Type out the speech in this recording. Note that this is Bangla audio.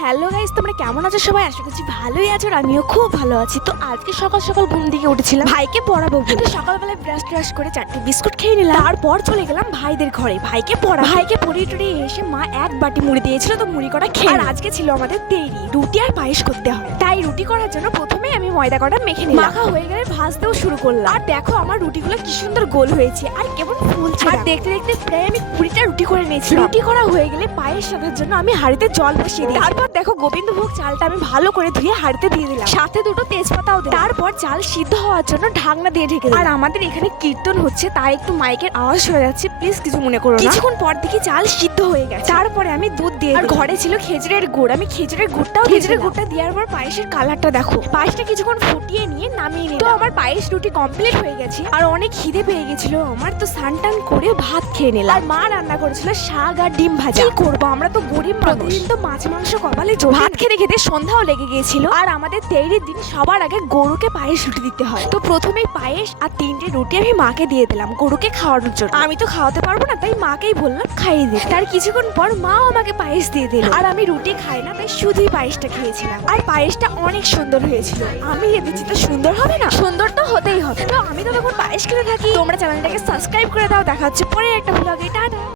হ্যালো গাইস, তোমরা কেমন আছো? সবাই আশা করছি ভালোই আছো, আর আমিও খুব ভালো আছি। তো আজকে সকাল সকাল ঘুম থেকে উঠেছিলাম ভাইকে পড়াবো বলে। সকালবেলায় ব্রাশ করে 4টে বিস্কুট খেয়ে নিলাম। তারপর চলে গেলাম ভাইদের ঘরে ভাইকে পড়িয়ে টড়িয়ে এসে মা এক বাটি মুড়ি দিয়েছিল, তো মুড়ি কটা খেয়ে। আর আজকে ছিল আমাদের দেরি, রুটি আর পায়েস করতে হয়। তাই রুটি করার জন্য প্রথমে আমি ময়দা কটা মেখে নিলাম। মাখা হয়ে গেলে ভাজতেও শুরু করলাম। আর দেখো আমার রুটিগুলো কি সুন্দর গোল হয়েছে আর কেমন ফুলছে। আর দেখতে দেখতে প্রায় আমি 20টা রুটি করে নিয়েছি। রুটি করা হয়ে গেলে পায়েস সাজার জন্য আমি হাঁড়িতে জল বসিয়ে দিই। তারপর দেখো গোবিন্দভোগ চালটা আমি ভালো করে ধুয়ে হাঁড়িতে দিয়ে দিলাম, সাথে দুটো তেজপাতাও দিলাম। তারপর চাল সিদ্ধ হওয়ার জন্য ঢাকনা দিয়ে ঢেকে দিলাম। আর আমাদের এখানে কীর্তন হচ্ছে, তাই একটু মাইকের আওয়াজ হয়ে যাচ্ছে, প্লিজ কিছু মনে করো না। কিছুক্ষণ পর দেখি চাল সিদ্ধ হয়ে গেছে। তারপরে আমি দুধ দিয়ে, আর ঘরে ছিল খেজুরের গুড়, আমি খেজুরের গুড়টা দেওয়ার পর পায়েসের কালারটা দেখো। পায়েসটা কিছুক্ষণ ফুটিয়ে নিয়ে নামিয়ে নিলাম। তো আমার পায়েস রুটি কমপ্লিট হয়ে গেছে, আর অনেক খিদে পেয়ে গেছিল আমার, তো স্নান করে ভাত খেয়ে নিলাম। আর মা রান্না করেছিল শাক আর ডিম ভাজা। কি করবো, আমরা তো গরিব, প্রতিদিন তো মাছ মাংস কপালে জোটে। ভাত খেতে খেতে সন্ধ্যাও লেগে গিয়েছিল। আর আমাদের তেইরের দিন সবার আগে গরুকে পায়েস রুটি দিতে হয়। তো প্রথমেই পায়েস আর 3টে রুটি আমি মাকে দিয়ে দিলাম গরুকে খাওয়ানোর জন্য। আমি তো খাওয়াতে পারবো না, তাই মাকেই বললাম খাইয়ে দিতে। তার কিছুক্ষণ পর মাও আমাকে পায়েস দিয়ে দিল। আর আমি রুটি খাই না, তাই শুধুই পায়েসটা খেয়েছিলাম। আর পায়েসটা অনেক সুন্দর হয়েছিল। আমি রেঁধেছি তো সুন্দর হবে না? সুন্দর তো হতেই হবে। তো আমি তো তখন পায়েস খেতে থাকি। তোমরা চ্যানেলটাকে সাবস্ক্রাইব করে দাও। দেখা হচ্ছে পরে একটা ব্লগে। টাটা।